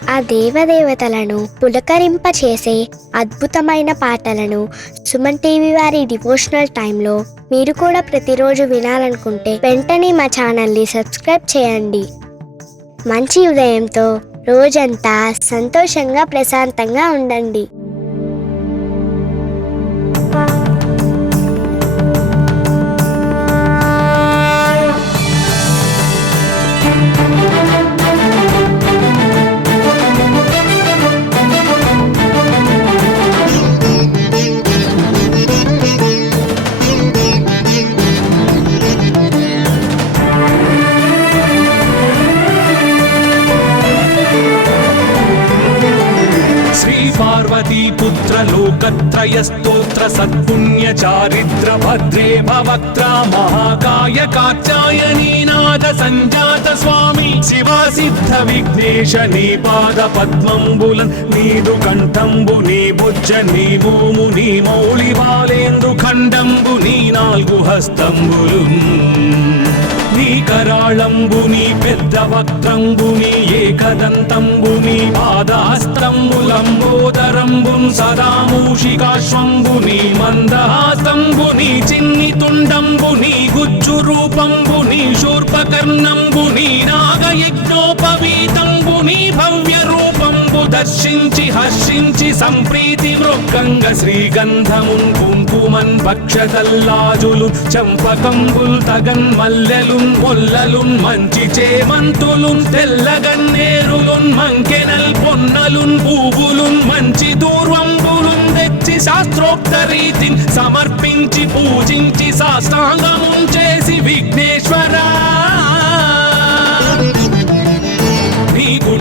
ఆ దేవదేవతలను పులకరింపచేసే అద్భుతమైన పాటలను సుమన్ టీవీ వారి డివోషనల్ టైంలో మీరు కూడా ప్రతిరోజు వినాలనుకుంటే వెంటనే మా ఛానల్ని సబ్స్క్రైబ్ చేయండి. మంచి ఉదయంతో రోజంతా సంతోషంగా ప్రశాంతంగా ఉండండి. पुत्र लोकत्रय स्तोत्र सत्पुण्य चारित्र भद्रे भवक्त्रा महाकाय कात्यायनी नाद संजात स्वामी शिवा सिद्ध विघ्नेश नी पाद पद्मंबुलन नीदु कंठंबु नी भुज नी भूमु नी मौళి బాలేంద్రు ఖండంబు నీ నాలుగు హస్తంబులున్ నీ కరాళంబుని పెద్ద వక్త్రంబుని ఏకదంతంబుని పాదహస్తంబులంబోదరంబున్ సదా మూషికాశ్వంబుని మందహాసంబుని చిన్ని తుండంబుని గుజ్జు రూపంబుని శూర్పకర్ణంబుని నాగయజ్ఞోపవీతంబుని భవ్య రూపంబు దర్శించి హర్షించి సంప్రీతి వృక్కంగ శ్రీగంధమున్ కుంకుమన్ పక్షతల్లాజులు చంపకంబుల్ తగన్ మల్లెలున్ మొల్లలున్ మంచి చేమంతులున్ తెల్లగన్నేరులున్ మంకెనల్ పొన్నలున్ పూవులున్ మంచి దూర్వంబులున్ తెచ్చి శాస్త్రోక్త రీతిని సమర్పించి పూజించి సాష్టాంగమున్ చేసి విఘ్నేశ్వరా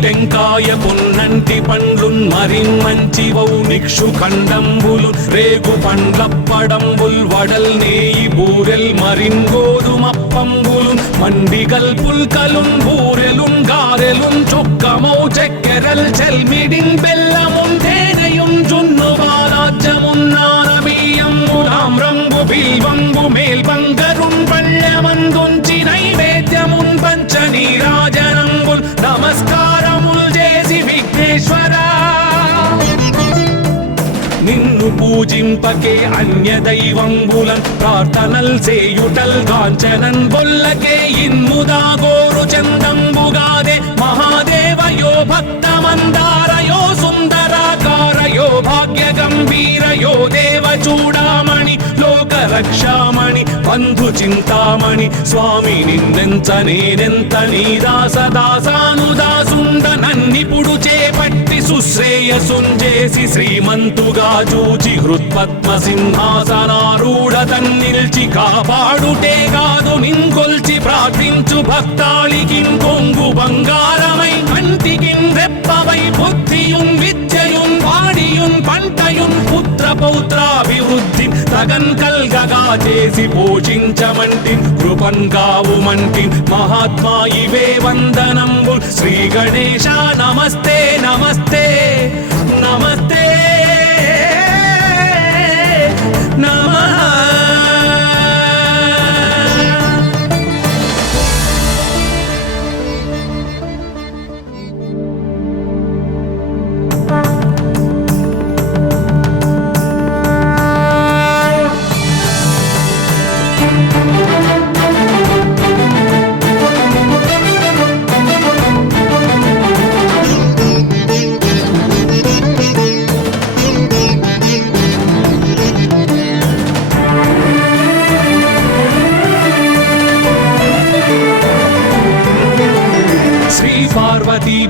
టెంకాయ పొన్నంటి పండ్లున్ మరిన్ మంచి వౌనిక్షు ఖండంబులు రేగు పండ్లప్పడంబుల్ వడల్ నేయి బూరెల్ మరిన్ గోధుమప్పంబులు మండిగల్ పుల్కలున్ బూరెలున్ గారెలున్ చొక్కమౌ చెక్కెరల్ చెల్మిడిన్ బెల్లమున్ తేనెయున్ జున్ను బాలాజ్యమున్ నానబియ్యంబులామ్రంబు బిల్వంబు మేల్బంగరున్ పళ్ళమందుంచి నైవేద్యమున్ పంచ నీరాజనంబుల్ నమస్కారముల్ చేసి విఘ్నేశ్వరా నిన్ను పూజింపకే అన్య దైవంబులన్ ప్రార్థనల్ చేయుటల్ కాంచనన్ బొల్లకే ఇన్ముదా గోరు చందంబుగాదే మహాదేవయో భక్తమందారయో సుందరాకారయో భాగ్య గంభీరయో దేవ చూడామణి లోక రక్షామణి బంధు చింతామణి స్వామి నిన్నెంత నేనెంత నీ దాసదాసానుదాసుండ నన్నిపుడు చేపట్టి సుశ్రేయసుంజేసి శ్రీమంతుగా చూచి హృత్పద్మ సింహాసనారూఢ తన్నిల్చి కాపాడుటే కాదు నింకొల్చి ప్రార్థించు భక్తాళికి కొంగు బంగారమై కంటికి రెప్పవై బుద్ధియున్ విద్యయున్ వాడియున్ పంటయున్ పుత్ర పౌత్రాభివృద్ధి తగన్ కల్గగా చేసి పోషించమంటి కృపన్ కావుమంటి మహాత్మా ఇవే వందనంబు శ్రీ గణేశ నమస్తే నమస్తే నమస్తే నమః.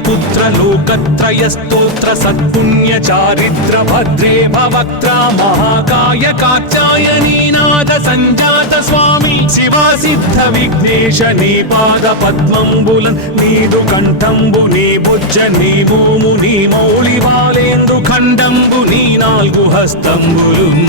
पुत्र लोकत्रय स्तोत्र सत्पुण्य चारित्र भद्रे भवक्त्रा महाकाय कात्यायनी नाद संजात स्वामी शिवा सिद्ध विघ्नेश नी पाद पद्मंबुलन नीदु कंठंबु नी भुज नी भूमु नी मौళి బాలేంద్రు ఖండంబు నీ నాలుగు హస్తంబులున్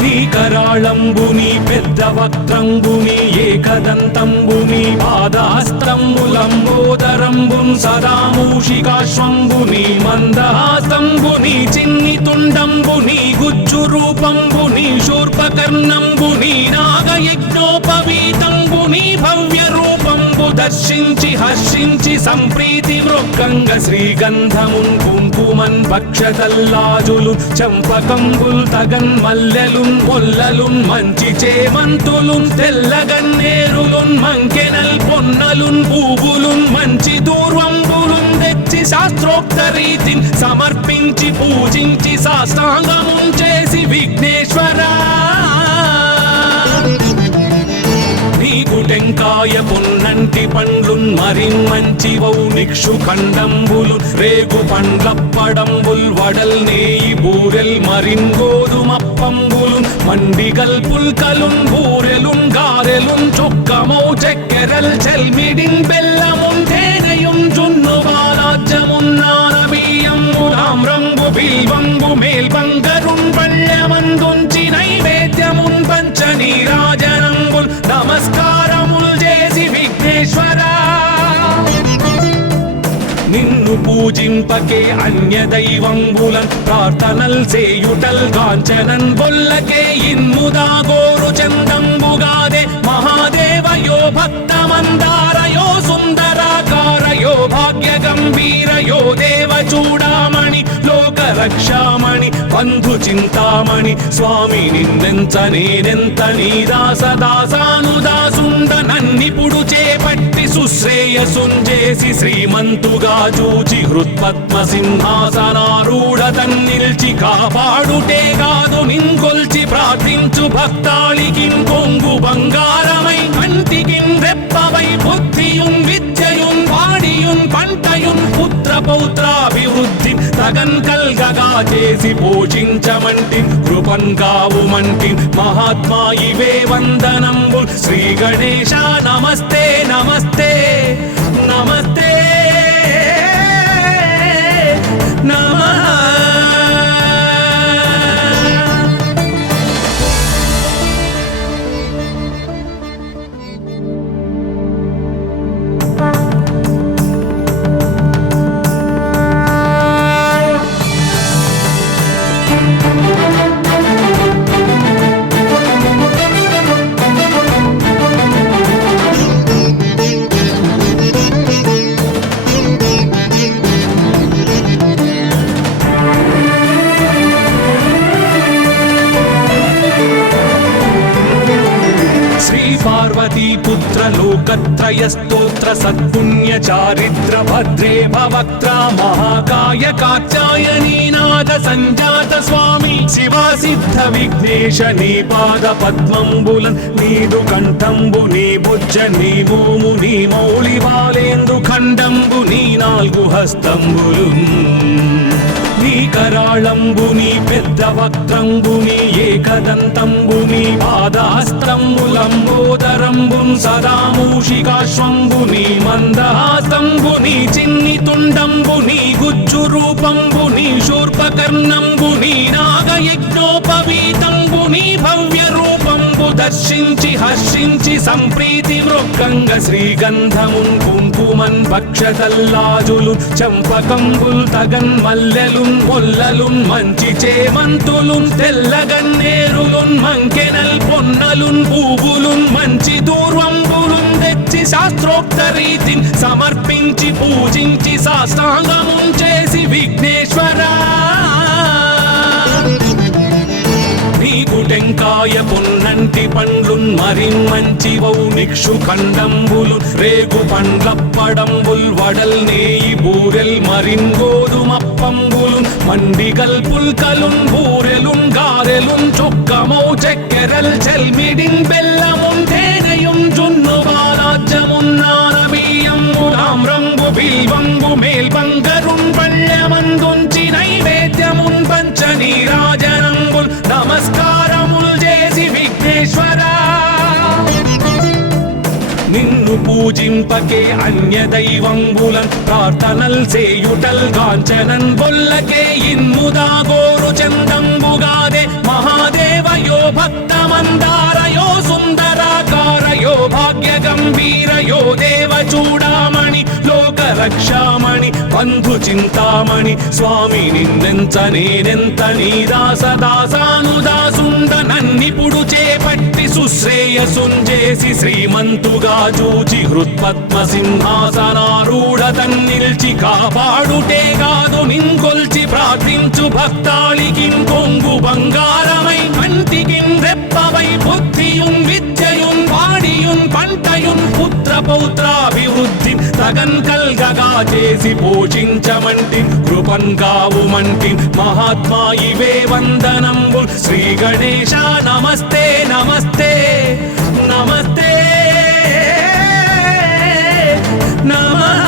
నీ కరాళంబుని పెద్ద వక్త్రంబుని ఏకదంతంబుని పాదహస్తంబులంబోదరంబున్ సదా మూషికాశ్వంబుని మందహాసంబుని చిన్ని తుండంబుని గుజ్జు రూపంబుని శూర్పకర్ణంబుని నాగయజ్ఞోపవీతంబుని భవ్య రూపంబు కుంకుమంబు దర్శించి హర్షించి సంప్రీతి మృక్కంగ శ్రీగంధమున్ కుంకుమన్ భక్షతల్లాజులు చంపకంబుల్ తగన్ మల్లెలున్ మొల్లలున్ మంచి చేమంతులున్ తెల్లగన్నేరులున్ మంకెనల్ పొన్నలున్ పూవులున్ మంచి దూర్వంబులున్ తెచ్చి శాస్త్రోక్త రీతిని సమర్పించి పూజించి సాష్టాంగమున్ చేసి విఘ్నేశ్వరా నీకు టెంకాయ పొన్నంటి పండ్లున్ మరిన్మంచివౌ నిక్షు ఖండంబులు రేగు పండ్లప్పడంబుల్ వడల్ నేయి బూరెల్ మరిన్ గోధుమప్పంబులు మండిగల్ పుల్కలున్ బూరెలున్ గారెలున్ చొక్కమౌ చెక్కెరల్ చెల్మిడిన్ బెల్లమున్ తేనెయున్ జున్ను బాలాజ్యమున్ నానబియ్యంబులాం రంగు బిల్వంబు మేల్బంగరున్ పళ్ళెమందుంచి నైవేద్యమున్ పంచ నీరాజనంబుల్ నమస్కారముల్ చేసి విఘ్నేశ్వరా నిన్ను పూజింపకే అన్య దైవంబులన్ ప్రార్థనల్ సేయుటల్ కాంచనన్ బొల్లకే ఇన్ముదా గోరు చందంబుగాదే మహాదేవయో భక్తమందారయో సుందరాకారయో భాగ్య గంభీరయో దేవ చూడామణి లోక రక్షామణి బంధు చింతామణి స్వామి నిన్నెంత నేనెంత నీ దాసదాసానుదాసుండ నన్నిపుడు చేపట్టి సుశ్రేయసుంజేసి శ్రీమంతుగా చూచి హృత్పద్మ సింహాసనారూఢ తన్నిల్చి కాపాడుటే కాదు నింకొల్చి ప్రార్థించు భక్తాళికిన్ కొంగు బంగారమై కంటికిన్ రెప్పవై బుద్ధియున్ విద్యయున్ వాడియున్ పంటయున్ పుత్ర పౌత్రాభివృద్ధి తగన్ కల్గగా చేసి పోషించమంటి కృపన్ కావుమంటి మహాత్మా ఇవే వందనంబు శ్రీ గణేశ నమస్తే నమస్తే నమస్తే నమః पुत्र लोकत्रय स्तोत्र सत्पुण्य चारिद्र भद्रे भवक्त्रा महाकाय कात्यायनी नाद संजात स्वामी शिवा सिद्ध विघ्नेश नी पाद पद्मंबुलन नीदु कंठंबु नी भुज नी भूमु नी मौళి బాలేందు ఖండంబు నీ నాలుగు హస్తంబులున్ నీ కరాళంబుని పెద్ద వక్త్రంబుని ఏకదంతంబుని పాదహస్తంబులంబోదరంబున్ సదామూషికాశ్వంబుని మందహాసంబుని చిన్ని తుండంబుని గుజ్జు రూపంబుని శూర్పకర్ణంబుని నాగయజ్ఞోపవీతంబుని భవ్య రూపంబు దర్శించి హర్షించి సంప్రీతి మృక్కంగ శ్రీగంధమున్ కుంకుమన్ భక్షతల్లాజులు చంపకంబుల్ తగన్ మల్లెలున్ మొల్లలున్ మంచి చేమంతులున్ తెల్లగన్నేరులున్ మంకెనల్ పొన్నలున్ పూవులున్ మంచి దూర్వంబులున్ తెచ్చి శాస్త్రోక్త రీతిని సమర్పించి పూజించి సాష్టాంగమున్ చేసి విఘ్నేశ్వరా నీకు టెంకాయ పొన్నంటి పండ్లున్ మరిన్మంచివౌ నిక్షు ఖండంబులు రేగు పండ్లప్పడంబుల్ వడల్ నేయి బూరెల్ మరిన్ గోధుమప్పంబులు మండిగల్ పుల్కలున్ బూరెలున్ గారెలున్ చొక్కమౌ చెక్కెరల్ చెల్మిడిన్ బెల్లమున్ తేనెయున్ జున్ను బాలాజ్యమున్ నానబియ్యంబులాం రంగు బిల్వంబు మేల్బంగరున్ పళ్ళెమందుంచి నైవేద్యమున్ పంచ నీరాజనంబుల్ నమస్కారముల్ చేసి విఘ్నేశ్వరా నిన్ను పూజింపకే అన్య దైవంబులన్ ప్రార్థనల్ సేయుటల్ కాంచనన్ బొల్లకే ఇన్ముదా గోరు చందంబుగాదే మహాదేవయో భక్తమందారయో సుందరాకారయో భాగ్య గంభీరయో దేవ చూడామణి లోక రక్షామణి బంధు చింతామణి స్వామి నిన్నెంత నేనెంత నీ దాసదాసానుదాసుండ నన్నిపుడు చేపట్టి సుశ్రేయసుంజేసి శ్రీమంతుగా జూచి హృత్పద్మ సింహాసనారూఢ తన్నిల్చి కాపాడుటే కాదు నింకొల్చి ప్రార్థించు భక్తాళికి కొంగు బంగారమై కంటికి రెప్పవై బుద్ధియున్ విద్యయున్ వాడియున్ పంటయున్ పుత్ర పౌత్రాభివృద్ధి తగన్ కల్గగా చేసి పోషించమంటి కృపన్ కావుమంటి మహాత్మా ఇవే వందనంబు శ్రీ గణేశ నమస్తే నమస్తే నమస్తే నమః.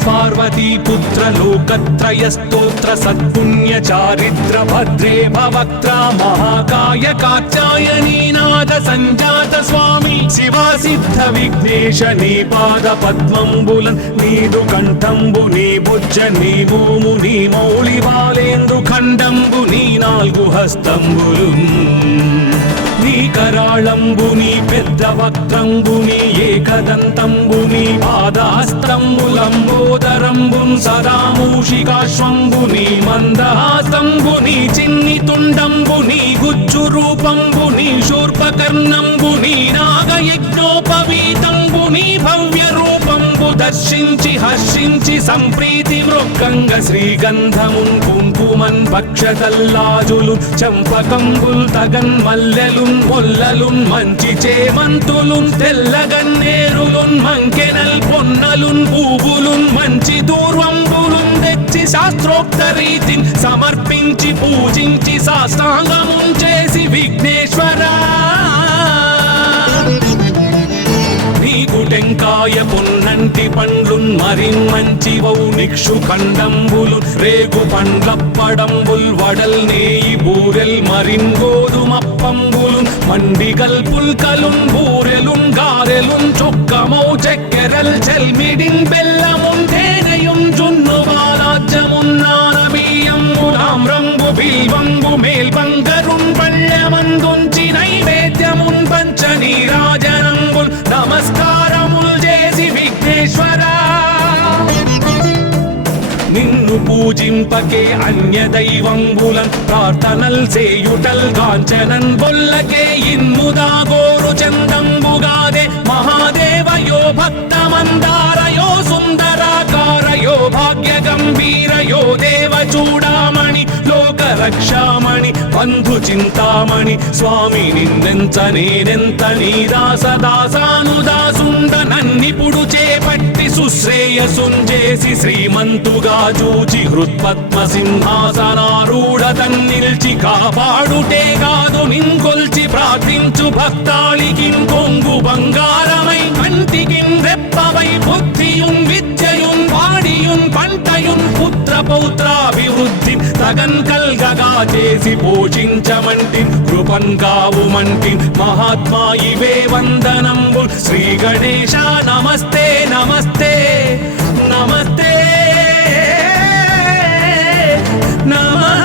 पार्वतीपुत्र लोकत्रयस्तोत्र सत्पुण्य चारित्र भद्रे भवक्त्र महाकाय कात्यायनीनाथ संजात स्वामी शिवा सिद्ध विघ्नेश नी पाद पद्मंबुलन् नीदु कंठंबु नी बुज्ज नी भूमु नी मौळि बालेंद्रु खंडंबु नी नाल्गु हस्तंबुलुन् నీ కరాళంబుని పెద్ద వక్త్రంబుని ఏకదంతంబుని పాదహస్తంబులంబోదరంబున్ సదా మూషికాశ్వంబుని మందహాసంబుని చిన్ని తుండంబుని గుజ్జు రూపంబుని శూర్పకర్ణంబుని నాగయజ్ఞోపవీతంబుని భవ్య రూపంబు దర్శించి హర్షించి సంప్రీతి మృక్కంగ శ్రీగంధమున్ కుంకుమన్ భక్షతల్లాజులు చంపకంబుల్ తగన్ మల్లెలున్ మొల్లలున్ మంచి చేమంతులున్ తెల్లగన్నేరులున్ మంకెనల్ పొన్నలున్ పూవులున్ మంచి దూర్వంబులున్ తెచ్చి శాస్త్రోక్త రీతిని సమర్పించి పూజించి సాష్టాంగమున్ చేసి విఘ్నేశ్వరా నీకు టెంకాయ పొన్నంటి పండ్లున్ మరిన్ మంచివౌ నిక్షు ఖండంబులు రేగు పండ్లప్పడంబుల్ వడల్ నేయి బూరెల్ మరిన్ గోధుమప్పంబులు మండిగల్ పుల్కలున్ బూరెలున్ గారెలున్ చొక్కమౌ చెక్కెరల్ చెల్మిడిన్ బెల్లమున్ తేనెయున్ జున్ను బాలాజ్యమున్ నానబియ్యంబు తామ్రంబు బిల్వంబు మేల్బంగరున్ పళ్ళమందుంచి నైవేద్యమున్ పంచ నీరాజనంబుల్ నమస్కారముల్ చేసి విఘ్నేశ్వరా నిన్ను పూజింపకే అన్య దైవంబులన్ ప్రార్థనల్ సేయుటల్ కాంచనన్ బొల్లకే ఇన్ముదా గోరు చందంబుగాదే మహాదేవయో భక్తమందారయో సుందరాకారయో భాగ్య గంభీరయో దేవ చూడామణి లోక రక్షామణి బంధు చింతామణి స్వామి నిన్నెంత నేనెంత నీ దాసదాసానుదాసుండ నన్నిపుడు చేపట్టి సుశ్రేయసుంజేసి శ్రీమంతుగా జూచి హృత్పద్మ సింహాసనారూఢ తన్నిల్చి కాపాడుటే కాదు నింకొల్చి ప్రార్థించు భక్తాళికి కొంగు బంగారమై కంటికి రెప్పవై బుద్ధియున్ విద్యయున్ వాడియున్ పంటయున్ పుత్ర పౌత్రాభివృద్ధి తగన్ కల్గగా చేసి పోషించమంటి కృపన్ కావుమంటి మహాత్మా ఇవే వందనంబు శ్రీ గణేశ నమస్తే నమస్తే నమస్తే నమః.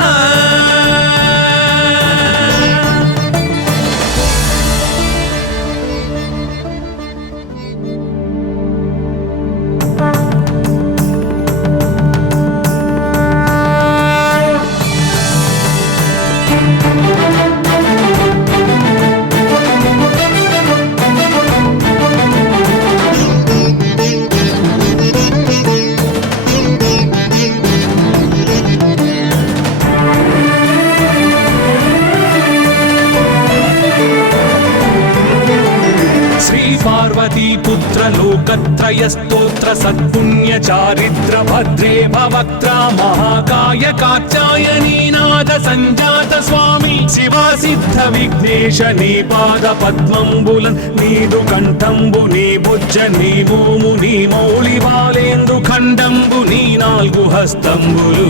पार्वतीपुत्र लोकत्रयस्तोत्र స్తోత్ర సత్పుణ్య చారిత్ర భద్రే భవక్త్ర మహాకాయ కాచాయనీ నాద సంజాత స్వామి శివా సిద్ధ విఘ్నేశ నీ పాద పద్మంబులన్ నీదు కంఠంబు నీ బుజ్జ నీ భూము నీ మౌళి బాలేందు ఖండంబు నీ నాలుగు హస్తంబులు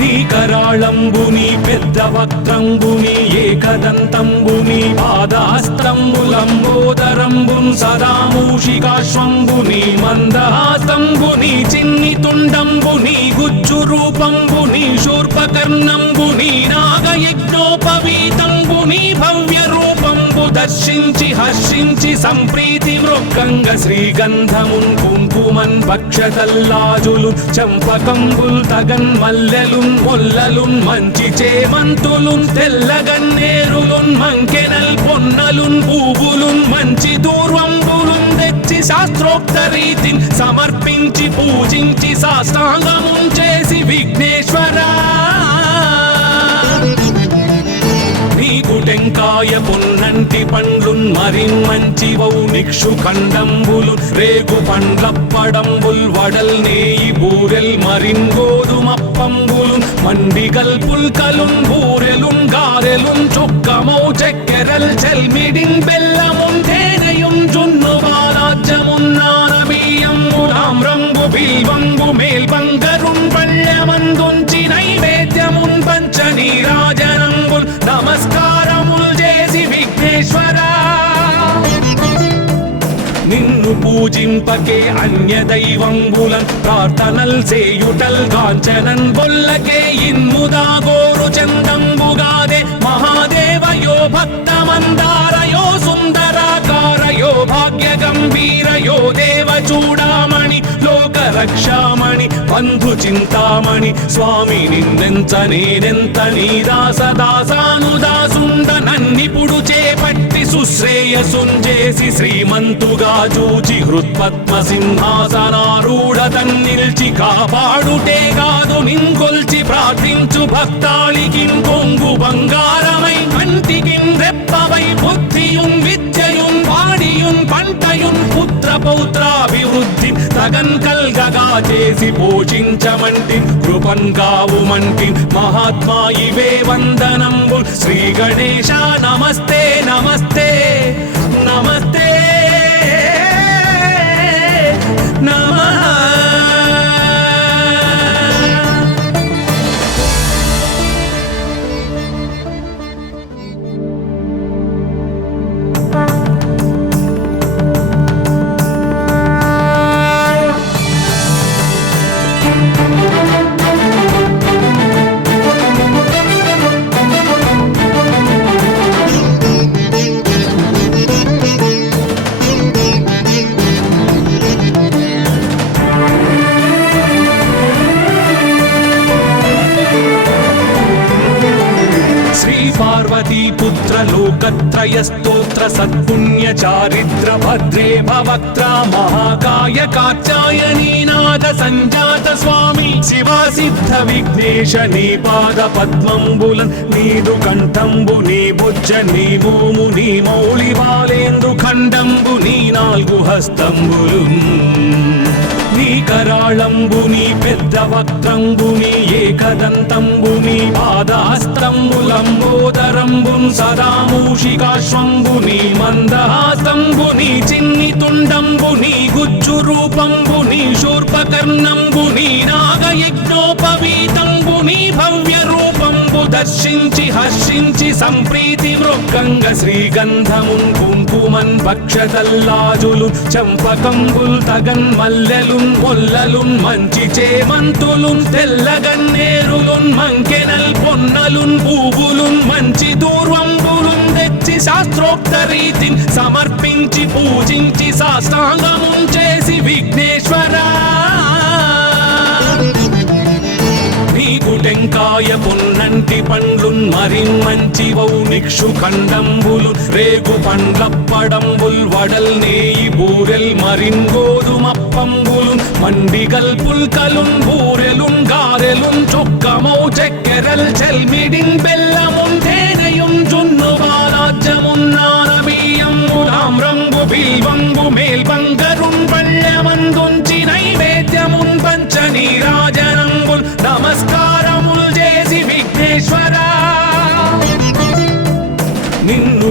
నీ కరాళంబు నీ పెద్ద వక్త్రంబు నీ ఏకదంతంబు నీ పాదాస్త్రంబులంబోదరంబుం సదా మూషికాశ్వంబు నీ మందహాసంబు నీ చిన్ని తుండంబు నీ గుజ్జు రూపంబు నీ శూర్పకర్ణంబు నీ నాగయజ్ఞోపవీతంబు నీ భవ్య రూపంబు దర్శించి హర్షించి సంప్రీతి మృక్కంగ శ్రీగంధమున్ కుంకుమన్ భక్షతల్లాజులు చంపకంబుల్ తగన్ మల్లెలున్ మొల్లలున్ మంచి చేమంతులున్ తెల్లగన్నేరులున్ మంకెనల్ పొన్నలున్ పూవులున్ మంచి దూర్వంబులున్ తెచ్చి శాస్త్రోక్త రీతిని సమర్పించి పూజించి సాష్టాంగమున్ చేసి విఘ్నేశ్వరా నీకు టెంకాయ పొన్నంటి పండ్లున్ మరిన్మంచివౌ నిక్షు ఖండంబులు రేగు పండ్లప్పడంబుల్ వడల్ నేయి బూరెల్ మరిన్ గోధుమప్పంబులు మండిగల్ పుల్కలున్ బూరెలున్ గారెలున్ చొక్కమౌ చెక్కెరల్ చెల్మిడిన్ బెల్లమున్ తేనెయున్ జున్ను బాలాజ్యమున్ నానబియ్యంబులాం రంగు బిల్వంగు మేల్బంగరున్ పళ్ళమందుంచి నైవేద్యమున్ పంచ నీరాజనంబుల్ నమస్కారముల్ చేసి విఘ్నేశ్వరా నిన్ను పూజింపకే అన్య దైవంబులన్ ప్రార్థనల్ సేయుటల్ కాంచనన్ బొల్లకే ఇన్ముదా గోరు చందంబుగాదే మహాదేవయో భక్తమందారయో సుందరాకారయో భాగ్య గంభీరయో దేవ చూడామణి లోక రక్షామణి బంధు చింతామణి స్వామి నిన్నెంత నేనెంత నీ దాసదాసానుదాసుండ నన్నిపుడు చేపట్టి సుశ్రేయసుంజేసి శ్రీమంతుగా చూచి హృత్పద్మ సింహాసనారూఢ తన్నిల్చి కాపాడుటే కాదు నింకొల్చి ప్రార్థించు భక్తాళికిం కొంగు బంగారమై కంటికిం రెప్పవై బుద్ధియుం విద్యయుం వాడియుం పంటయుం పుత్ర పౌత్రాభివృద్ధి తగన్ కల్గగా చేసి పోషించమంటి కృపన్ కావుమంటి మహాత్మా ఇవే వందనంబు శ్రీ గణేశ నమస్తే నమస్తే నమస్తే నమః పుత్ర లోకత్రయ స్తోత్ర సత్పుణ్య చారిత్ర భద్రే భవక్త్ర మహాకాయ కాచాయనీ నాద సంజాత స్వామి శివా సిద్ధ విఘ్నేశ నీ పాద పద్మంబులన్ నీదు కంఠంబు నీ బుజ్జ నీ భూము నీ మౌళి బాలేందు ఖండంబు నీ నాలుగు హస్తంబులు నీ కరాళంబు నీ పెద్ద వక్త్రంబు నీ ఏకదంతంబు నీ పాదాస్త్రంబులంబోదరంబుం సదా మూషికాశ్వంబు నీ మందహాసంబు నీ చిన్ని తుండంబు నీ గుజ్జు రూపంబు నీ శూర్పకర్ణంబు నీ నాగయజ్ఞోపవీతంబు నీ భవ్య రూపంబు దర్శించి హర్షించి సంప్రీతి మృక్కంగ శ్రీగంధమున్ కుంకుమన్ భక్షతల్లాజులు చంపకంబుల్ తగన్ మల్లెలున్ మొల్లలున్ మంచి చేమంతులున్ తెల్లగన్నేరులున్ మంకెనల్ పొన్నలున్ పూవులున్ మంచి దూర్వంబులున్ తెచ్చి శాస్త్రోక్త రీతిని సమర్పించి పూజించి సాష్టాంగమున్ చేసి విఘ్నేశ్వరా నీకు టెంకాయ పొన్నంటి పండ్లున్ మరిన్మంచివౌ నిక్షు ఖండంబులు రేగు పండ్లప్పడంబుల్ వడల్ నేయి బూరెల్ మరిన్ గోధుమప్పంబులు మండిగల్ పుల్కలున్ బూరెలున్ గారెలున్ చొక్కమౌ చెక్కెరల్ చెల్మిడిన్ బెల్లమున్ తేనెయుం జున్ను బాలాజ్యమున్ నానబియ్యంబులాం రంగు బిల్వంగు మేల్బంగరున్ పళ్ళెమన్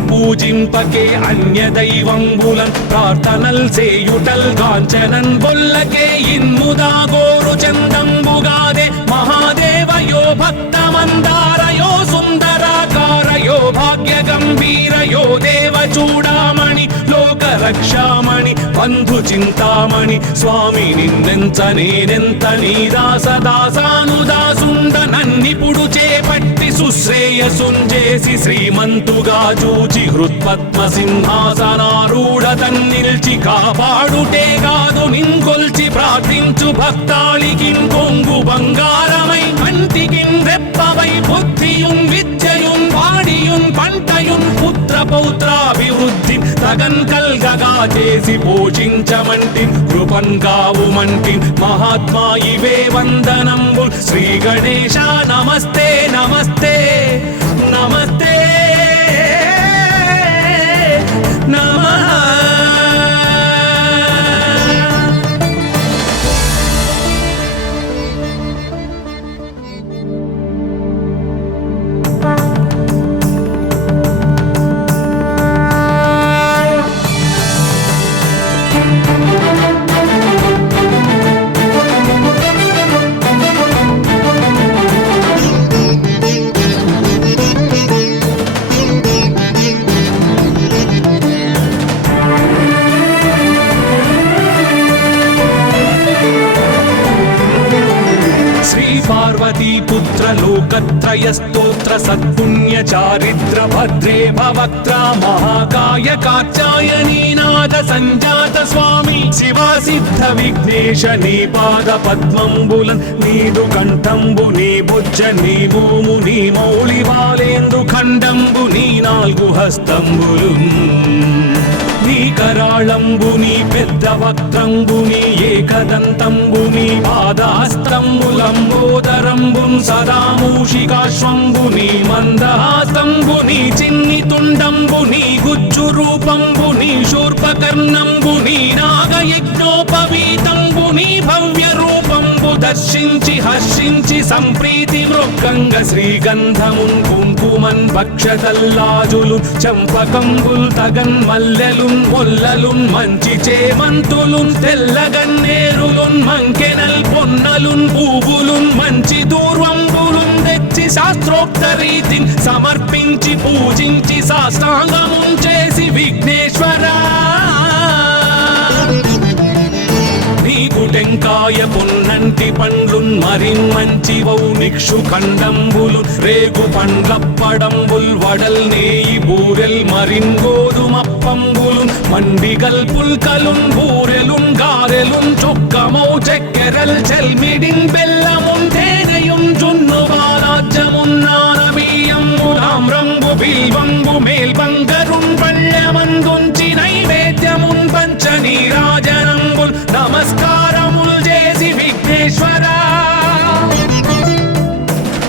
పూజింపకే అన్య దైవంబులన్ ప్రార్థనల్ సేయుటల్ కాంచనన్ బొల్లకే ఇన్ముదా గోరు చందంబుగాదే మహాదేవయో భక్తమందారయో సుందరాకారయో భాగ్య గంభీరయో దేవ చూడామణి లోక రక్షామణి బంధు చింతామణి స్వామి నిన్నెంత నేనెంత నీ దాసదాసానుదాసుండ నన్నిపుడు చేపట్టి సుశ్రేయసుంజేసి శ్రీమంతుగా చూచి హృత్పద్మ సింహాసనారూఢ తన్నిల్చి కాపాడుటే కాదు నింకొల్చి ప్రార్థించు భక్తాళికిన్ కొంగు బంగారమై కంటికిన్ రెప్పవై బుద్ధియున్ విద్యయున్ వాడియున్ పంటయున్ పుత్ర పౌత్రాభివృద్ధి తగన్ కల్గగా చేసి పోషించమంటి కృపన్ కావుమంటి మహాత్మా ఇవే వందనంబు శ్రీ గణేశ నమస్తే నమస్తే నమస్తే నమః. పార్వతీ పుత్ర లోకత్రయ స్తోత్ర సత్పుణ్య చారిత్ర భద్రే భవక్త్ర మహాకాయ కాచాయనీనాద సంజాత స్వామి శివా సిద్ధ విఘ్నేశ నీ పాద పద్మంబులన్ నీదు కంఠంబు నీ బుజ్జ నీ భూము నీ మౌళి వాలేందు ఖండంబు నీ నాలుగు హస్తంబులు నీ కరాళంబు నీ పెద్ద వక్త్రంబు నీ ఏకదంతంబు నీ పాదాస్తంబులంబోదరంబున్ సదా మూషికాశ్వంబు నీ మందహాస్తంబు నీ చిన్ని తుండంబు నీ గుజ్జు రూపంబు నీ శూర్పకర్ణంబు నీ నాగయజ్ఞోపవీతంబు నీ భవ్య రూపంబు దర్శించి హర్షించి సంప్రీతి మృక్కంగ శ్రీగంధమున్ కుంకుమన్ భక్షతల్లాజులు చంపకంబుల్ తగన్ మల్లెలున్ మొల్లలున్ మంచి చేమంతులున్ తెల్లగన్నేరులున్ మంకెనల్ పొన్నలున్ పూవులున్ మంచి దూర్వంబులున్ తెచ్చి శాస్త్రోక్త రీతిని సమర్పించి పూజించి సాష్టాంగమున్ చేసి విఘ్నేశ్వరా నీకు టెంకాయ పొన్నంటి పండ్లున్ మరిన్మంచివౌ నిక్షు ఖండంబులు రేగు పండ్లప్పడంబుల్ వడల్ నేయి బూరెల్ మరిన్ గోధుమప్పంబులు మండిగల్ పుల్కలున్ బూరెలున్ గారెలున్ చొక్కమౌ చెక్కెరల్ చెల్మిడిన్ బెల్లమున్ తేనెయున్ జున్ను బాలాజ్యమున్ నానబియ్యంబు తామ్రంబు బిల్వంబు మేల్బంగరున్ పళ్ళమందుంచి నైవేద్యమున్ పంచ నీరాజనంబుల్ నమస్కారముల్ చేసి విఘ్నేశ్వరా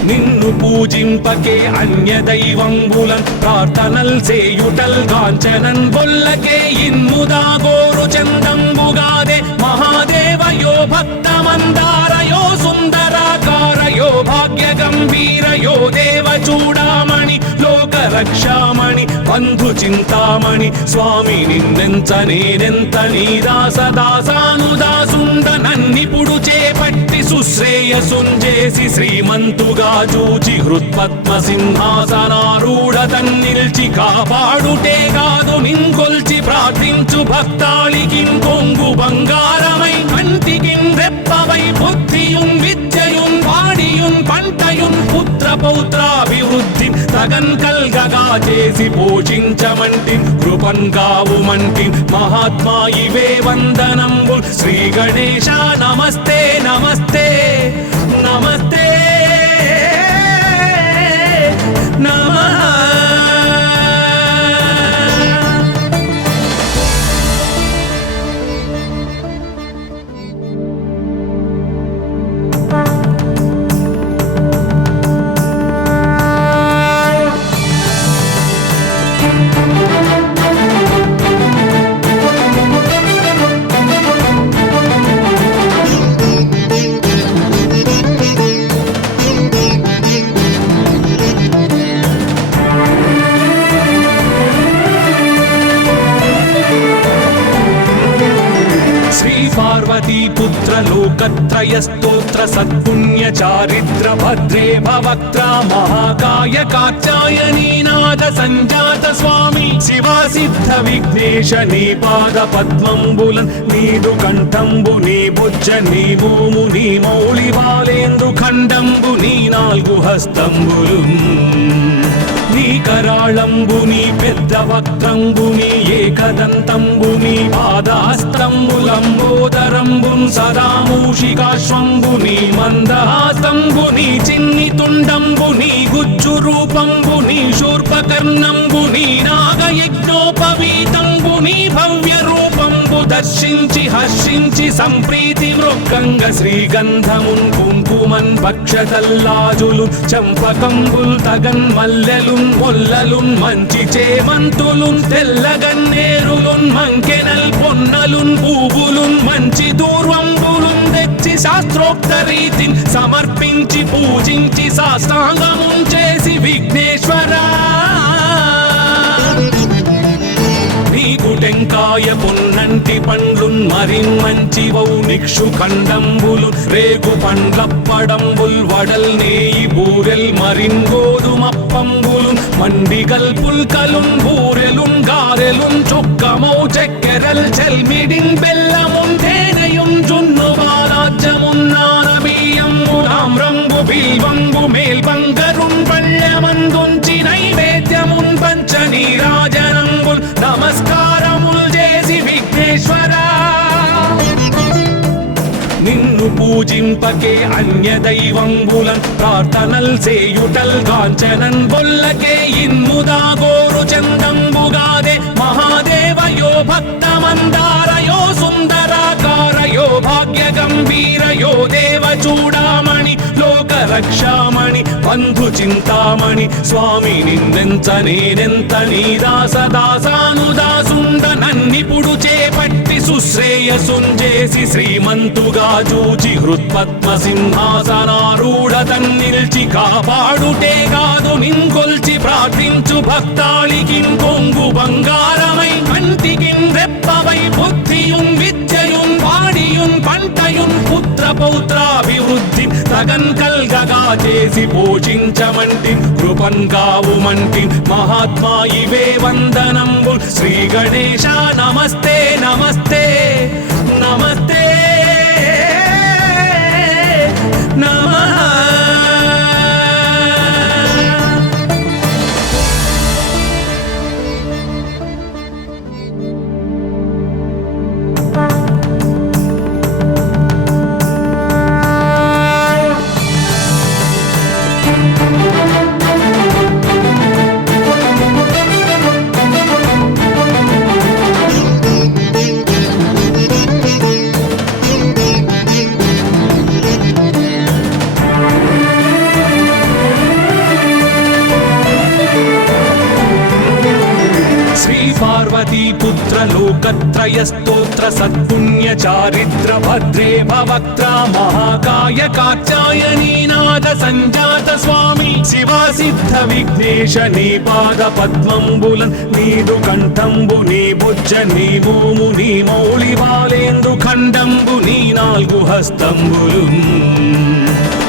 నిన్ను పూజింపకే అన్య దైవంబులన్ ప్రార్థనల్ సేయుటల్ కాంచనన్ బొల్లకే ఇన్ముదా గోరు చందంబుగాదే మహాదేవయో భక్తమందారయో సుందరాకారయో భాగ్య గంభీరయో దేవ చూడామణి లోక రక్షామణి బంధు చింతామణి స్వామి నిన్నెంత నేనెంత నీ దాసదాసానుదాసుండ నన్నిపుడు చేపట్టి సుశ్రేయసుంజేసి శ్రీమంతుగా చూచి హృత్పద్మ సింహాసనారూఢ తన్నిల్చి కాపాడుటే కాదు నింకొల్చి ప్రార్థించు భక్తాళికిన్ కొంగు బంగారమై కంటికిన్ రెప్పవై బుద్ధియున్ విద్యయున్ వాడియున్ పంటయున్ పుత్ర పౌత్రాభివృద్ధి తగన్ కల్గగా చేసి పోషించమంటి కృపన్ కావుమంటి మహాత్మా ఇవే వందనంబు శ్రీ గణేశ నమస్తే నమస్తే నమస్తే నమః. పార్వతీ పుత్ర లోకత్రయ స్తోత్ర సత్పుణ్య చారిత్ర భద్రే భవక్త్ర మహాకాయ కాత్యాయనీ నాద సంజాత స్వామి శివా సిద్ధ విఘ్నేశ నీ పాద పద్మంబులన్ నీదు కంఠంబు నీ బుజ్జ నీ భూము నీ మౌళి బాలేందు ఖండంబు నీ నాలుగు హస్తంబులు నీ కరాళంబుని పెద్ద వక్త్రంబుని ఏకదంతంబుని పాదాస్తంబులంబోదరంబున్ సదా మూషికాశ్వంబుని మందహాస్తంబుని చిన్ని తుండంబుని గుజ్జు రూపంబుని శూర్పకర్ణంబుని నాగయజ్ఞోపవీతంబుని భవ్య రూపంబు దర్శించి హర్షించి సంప్రీతి మృక్కంగ శ్రీగంధమున్ కుంకుమన్ భక్షతల్లాజులు చంపకంబుల్ తగన్ మల్లెలున్ మొల్లలున్ మంచి చేమంతులున్ తెల్లగన్నేరులున్ మంకెనల్ పొన్నలున్ పూవులున్ మంచి దూర్వంబులున్ తెచ్చి శాస్త్రోక్త రీతిని సమర్పించి పూజించి సాష్టాంగమున్ చేసి విఘ్నేశ్వరా నీకు టెంకాయ పొన్నంటి పండ్లున్ మరిన్ మంచి వౌ నిక్షు ఖండంబులు రేగు పండ్లప్పడంబుల్ వడల్ నేయి బూరెల్ మరిన్ గోధుమప్పంబులు మండిగల్ పుల్కలున్ బూరెలున్ గారెలున్ చొక్కమౌ చెక్కెరల్ చెల్మిడిన్ బెల్లమున్ తేనెయున్ జున్ను బాలాజ్యమున్ నానబియ్యంబులామ్రంబు బిల్వంబు మేల్బంగరున్ పళ్ళమందుంచి నైవేద్యమున్ పంచ నీరాజనంబుల్ నమస్కారముల్ చేసి విఘ్నేశ్వరా నిన్ను పూజింపకే అన్య దైవంబులన్ ప్రార్థనల్ సేయుటల్ కాంచనన్ బొల్లకే ఇన్ముదా గోరు చందంబుగాదే మహాదేవయో భక్తమందారయో సుందరాకారయో భాగ్య గంభీరయో దేవ చూడామణి లోక రక్షామణి బంధు చింతామణి స్వామి నిన్నెంత నేనెంత నీ దాసదాసానుదాసుండ నన్నిపుడు చేపట్టి సుశ్రేయసుంజేసి శ్రీమంతుగా చూచి హృత్పద్మ సింహాసనారూఢ తన్నిల్చి కాపాడుటే కాదు నింకొల్చి ప్రార్థించు భక్తాళికిన్ కొంగు బంగారమై కంటికిన్ రెప్పవై బుద్ధియున్ విద్యయున్ వాడియున్ పంటయున్ పుత్ర పౌత్రాభివృద్ధి తగన్ కల్గగా చేసి పోషించమంటి కృపన్ కావుమంటి మహాత్మా ఇవే వందనంబు శ్రీ గణేశ నమస్తే నమస్తే నమస్తే నమః పార్వతీ పుత్ర లోకత్రయ స్తోత్ర సత్పుణ్య చారిత్ర భద్రే భవక్త్ర మహాకాయ కాత్యాయనీ నాద సంజాత స్వామి శివా సిద్ధ విఘ్నేశ నీ పాద పద్మంబులన్ నీదు కంఠంబు నీ బుజ్జ నీ భూము నీ మౌళి బాలేందు ఖండంబు నీ నాలుగు హస్తంబులు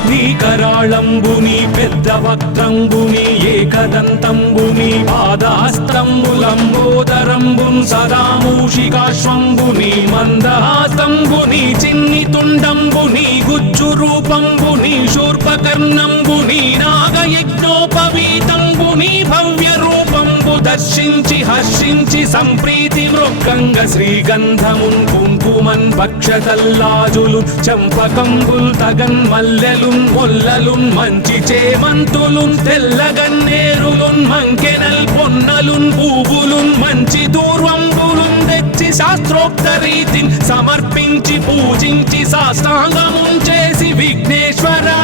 నీ కరాళంబుని పెద్ద వక్త్రంబుని ఏకదంతంబుని పాదాస్తంబులంబోదరంబున్ సదా మూషికాశ్వంబుని మందహాస్తంబుని చిన్ని తుండంబుని గుజ్జు రూపంబుని శూర్పకర్ణంబుని నాగయజ్ఞోపవీతంబుని భవ్య రూపంబు దర్శించి హర్షించి సంప్రీతి మృక్కంగ శ్రీగంధమున్ కుంకుమన్ భక్షతల్లాజులు చంపకంబుల్ తగన్ మల్లెలున్ మొల్లలున్ మంచి చేమంతులున్ తెల్లగన్నేరులున్ మంకెనల్ పొన్నలున్ పూవులున్ మంచి దూర్వంబులున్ తెచ్చి శాస్త్రోక్త రీతిని సమర్పించి పూజించి సాష్టాంగమున్ చేసి విఘ్నేశ్వరా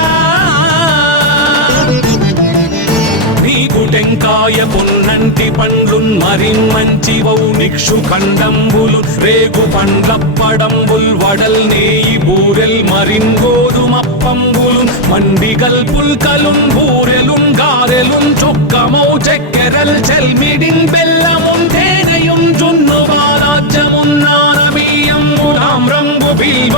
నీకు టెంకాయ పొన్నంటి పండ్లున్ మరిన్ మంచి వౌ నిక్షు ఖండంబులు రేగు పండ్లప్పడంబుల్ వడల్ నేయి బూరెల్ మరిన్ గోధుమప్పంబులు మండిగల్ పుల్కలున్ బూరెలున్ గారెలున్ చొక్కమౌ చెక్కెరల్ చెల్మిడిన్ బెల్లమున్ తేనెయున్ జున్ను బాలాజ్యమున్ నానబియ్యంబులామ్రంబు బిల్వ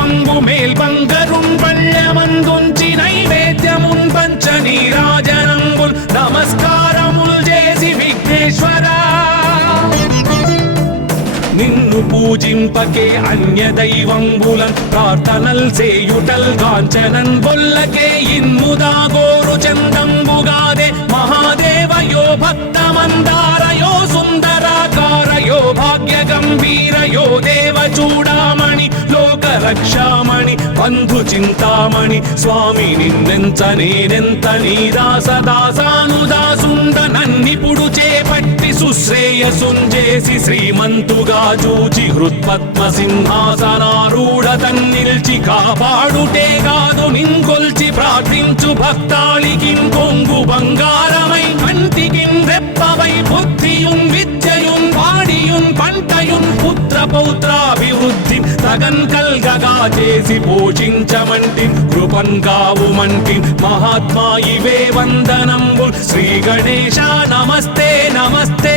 నిన్ను పూజింపకే అన్య దైవంబులన్ ప్రార్థనల్ సేయుటల్ కాంచనన్ బొల్లకే ఇన్ముదా గోరు చందంబుగాదే మహాదేవయో భక్తమందారయో సుందరాకారయో భాగ్య గంభీరయో దేవ చూడామణి లోక రక్షామణి బంధు చింతామణి స్వామి నిన్నెంత నేనెంత నీ దాసదాసానుదాసుండ నన్నిపుడు చేపట్టి సుశ్రేయసుంజేసి శ్రీమంతుగా చూచి హృత్పద్మ సింహాసనారూఢ తన్నిల్చి కాపాడుటే కాదు నింకొల్చి ప్రార్థించు భక్తాళికిన్ కొంగు బంగారమై కంటికిన్ రెప్పవై బుద్ధియున్ విద్యయున్ వాడియున్ పంటయున్ పుత్ర పౌత్రాభివృద్ధి తగన్ కల్గగా చేసి పోషించమంటి కృపన్ కావుమంటి మహాత్మా ఇవే వందనంబు శ్రీ గణేశ నమస్తే నమస్తే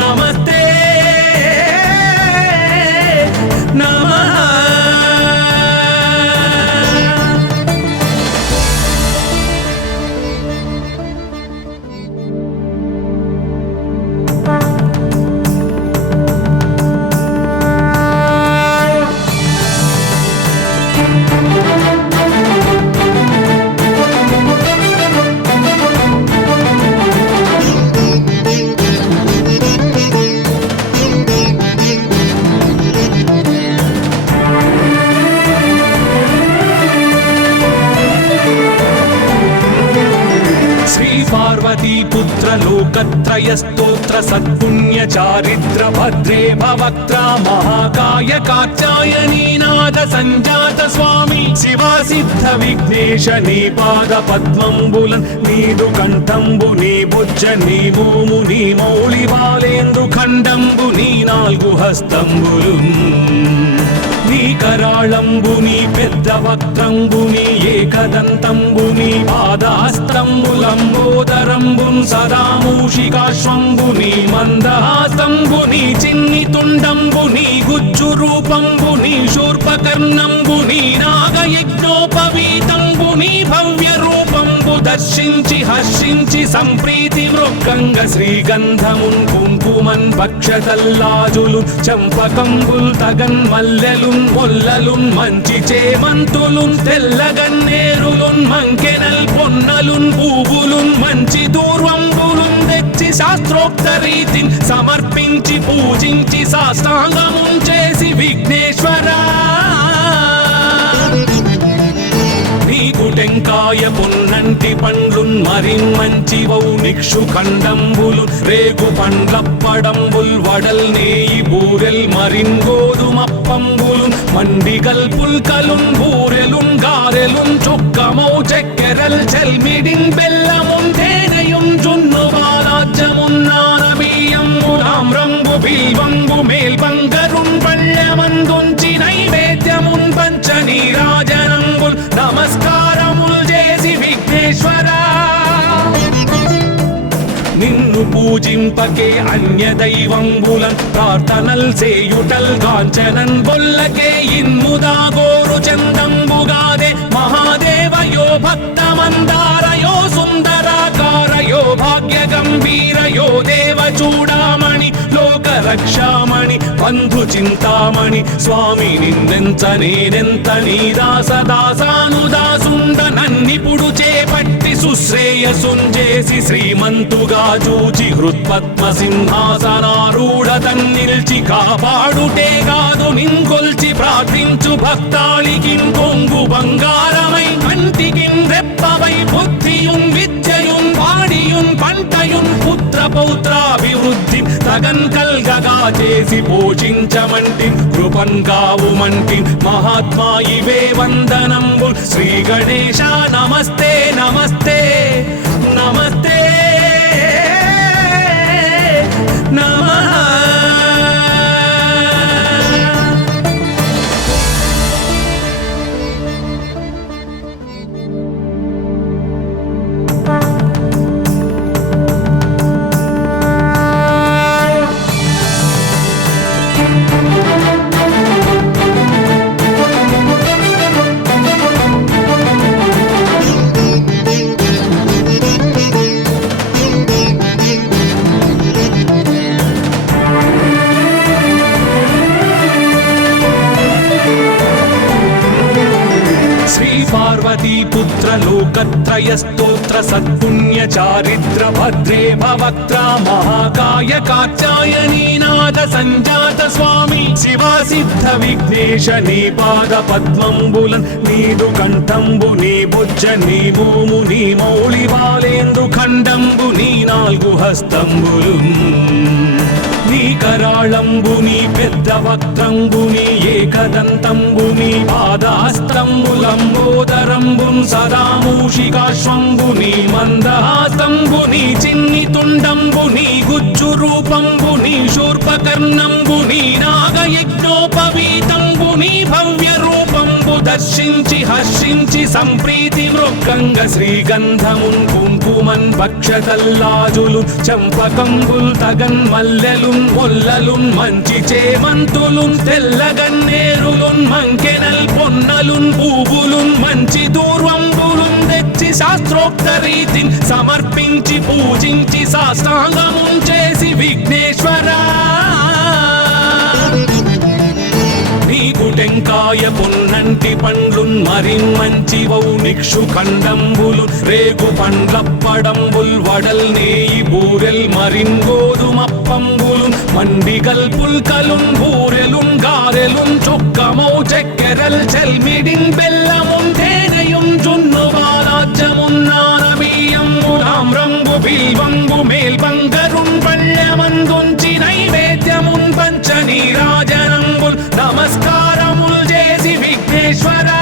నమస్తే నమః. पुत्र लोकत्रय स्तोत्र सत्पुण्य चारित्र भद्रे भवक्त्र महाकाय कात्यायनी नाद संजात स्वामी शिवा सिद्ध विघ्नेश नी पाद पद्मंबुलन् नीदु कंठंबु नी बुज्ज नी भूमु नी मौळि बालेंद्रु खंडंबु नी नाल्गु हस्तंबुलुन् నీ కరాళంబుని పెద్ద వక్త్రంబుని ఏకదంతంబుని పాదాస్తంబులంబోదరంబున్ సదా మూషికాశ్వంబుని మందహాస్తంబుని చిన్ని తుండంబుని గుజ్జు రూపంబుని శూర్పకర్ణంబుని నాగయజ్ఞోపవీతంబుని భవ్య రూపంబు దర్శించి హర్షించి సంప్రీతి మృక్కంగ శ్రీగంధమున్ కుంకుమన్ భక్షతల్లాజులు చంపకంబుల్ తగన్ మల్లెలున్ మొల్లలున్ మంచి చేమంతులున్ తెల్లగన్నేరులున్ మంకెనల్ పొన్నలున్ పూవులున్ మంచి దూర్వంబులున్ తెచ్చి శాస్త్రోక్త రీతిని సమర్పించి పూజించి సాష్టాంగమున్ చేసి విఘ్నేశ్వరా నీకు టెంకాయ పొన్నంటి పండ్లున్ మరిన్మంచివౌ నిక్షు ఖండంబులు రేగు పండ్లప్పడంబుల్ వడల్ నేయి బూరెల్ మరిన్ గోధుమప్పంబులు మండిగల్ పుల్కలున్ బూరెలున్ గారెలున్ చొక్కమౌ చెక్కెరల్ చెల్మిడిన్ బెల్లమున్ తేనెయున్ జున్ను బాలాజ్యమున్ నానబియ్యంబులామ్రంబు బిల్వంబు మేల్బంగరున్ పళ్ళెమందుంచి నైవేద్యమున్ పంచ నీరాజనంబుల్ నమస్కారముల్ చేసి విఘ్నేశ్వరా నిన్ను పూజింపకే అన్య దైవంబులన్ ప్రార్థనల్ సేయుటల్ కాంచనన్ బొల్లకే ఇన్ముదా గోరు చందంబుగాదే మహాదేవయో భక్తమందారయో సుందరాకారయో భాగ్య గంభీరయో దేవ చూడామణి లోక రక్షామణి బంధు చింతామణి స్వామి నిన్నెంత నేనెంత నీ దాసదాసానుదాసుండ నన్నిపుడు చేపట్టి సుశ్రేయసుంజేసి శ్రీమంతుగా చూచి హృత్పద్మ సింహాసనారూఢ తన్నిల్చి కాపాడుటే కాదు నింకొల్చి ప్రార్థించు భక్తాళికిన్ కొంగు బంగారమై కంటికిన్ రెప్పవై బుద్ధియున్ విద్యయున్ వాడియున్ పంటయున్ పుత్ర పౌత్రాభివృద్ధి తగన్ కల్గగా చేసి పోషించమంటి కృపన్ కావుమంటి మహాత్మా ఇవే వందనంబు శ్రీ గణేశ నమస్తే నమస్తే నమస్తే నమః. పార్వతీ పుత్ర లోకత్రయ స్తోత్ర సత్పుణ్య చారిత్ర భద్రే భవక్త్ర మహాకాయ కాత్యాయనీ నాద సంజాత స్వామి శివ సిద్ధ విఘ్నేశ నీ పాద పద్మంబులన్ నీదు కంఠంబు నీ బుజ్జ నీ భూము నీ మౌళి బాలేందు ఖండంబు నీ నాలుగు హస్తంబులు నీ కరాళంబుని పెద్ద వక్త్రంబుని ఏకదంతంబుని పాదాస్తంబులంబోదరంబున్ సదా మూషికాశ్వంబుని మందహాస్తంబుని చిన్ని తుండంబుని గుజ్జు రూపంబుని శూర్పకర్ణంబుని నాగయజ్ఞోపవీతంబుని భవ్య రూపంబు దర్శించి హర్షించి సంప్రీతి మృక్కంగ శ్రీగంధమున్ కుంకుమన్ భక్షతల్లాజులు చంపకంబుల్ తగన్ మల్లెలున్ మొల్లలున్ మంచి చేమంతులున్ తెల్లగన్నేరులున్ మంకెనల్ పొన్నలున్ పూవులున్ మంచి దూర్వంబులున్ తెచ్చి శాస్త్రోక్త రీతిని సమర్పించి పూజించి సాష్టాంగమున్ చేసి విఘ్నేశ్వరా నీకు టెంకాయ పొన్నంటి పండ్లున్ మరిన్మంచి వౌనిక్షు ఖండంబులు రేగు పండ్లప్పడంబుల్ వడల్ నేయి బూరెల్ మరిన్ గోధుమప్పంబులు మండిగల్ పుల్కలున్ బూరెలున్ గారెలున్ చొక్కమౌ చెక్కెరల్ చెల్మిడిన్ బెల్లమున్ తేనెయున్ జున్ను బాలాజ్యమున్ నానబియ్యంబులాం రంగు బిల్వంబు మేల్బంగరున్ పళ్ళమందుంచి నైవేద్యమున్ పంచ నీరాజనంబుల్ నమస్కారముల్ చేసి విఘ్నేశ్వరా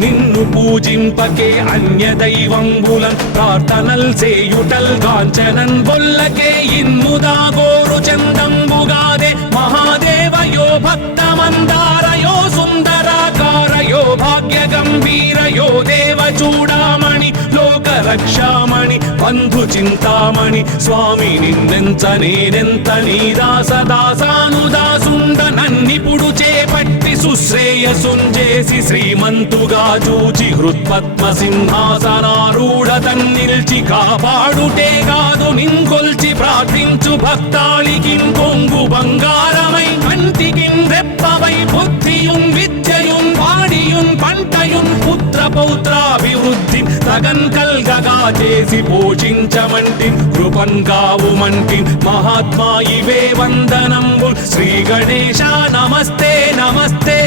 నిన్ను పూజింపకే అన్య దైవంబులన్ ప్రార్థనల్ సేయుటల్ కాంచనన్ బొల్లకే ఇన్ముదా గోరు చందంబుగాదే మహాదేవయో భక్తమందారయో సుందరాకారయో భాగ్య గంభీరయో దేవ చూడామణి లోక రక్షామణి బంధు చింతామణి స్వామి నిన్నెంత నేనెంత నీ దాసదాసానుదాసుండ నన్నిపుడు చేపట్టి సుశ్రేయసుంజేసి శ్రీమంతుగా చూచి హృత్పద్మ సింహాసనారూఢ తన్నిల్చి కాపాడుటే కాదు నింకొల్చి ప్రార్థించు భక్తాళికిన్ కొంగు బంగారమై కంటికిన్ రెప్పవై బుద్ధియున్ విద్యయున్ వాడియున్ పంటయున్ పుత్ర పౌత్రాభివృద్ధి తగన్ కల్గగా చేసి పోషించమంటి కృపన్ కావుమంటి మహాత్మా ఇవే వందనంబు శ్రీ గణేశ నమస్తే నమస్తే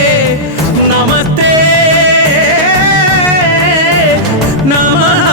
నమస్తే నమః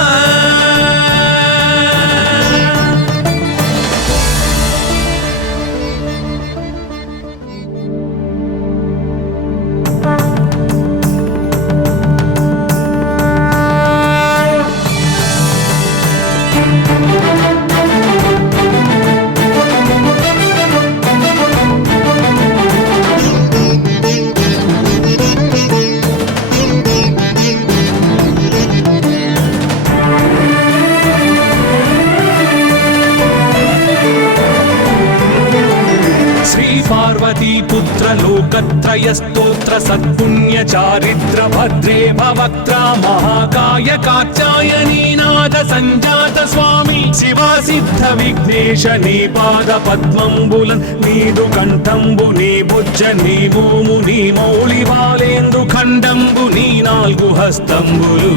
పార్వతీ పుత్ర లోకత్రయ స్తోత్ర సత్పుణ్య చారిత్ర భద్రే భవక్త్ర మహాకాయ కాత్యాయనీ నాద సంజాత స్వామి శివ సిద్ధ విఘ్నేశ నీ పాద పద్మంబులన్ నీదు కంఠంబు నీ బుజ్జ నీ భూము నీ మౌళి బాలేందు ఖండంబు నీ నాలుగు హస్తంబులు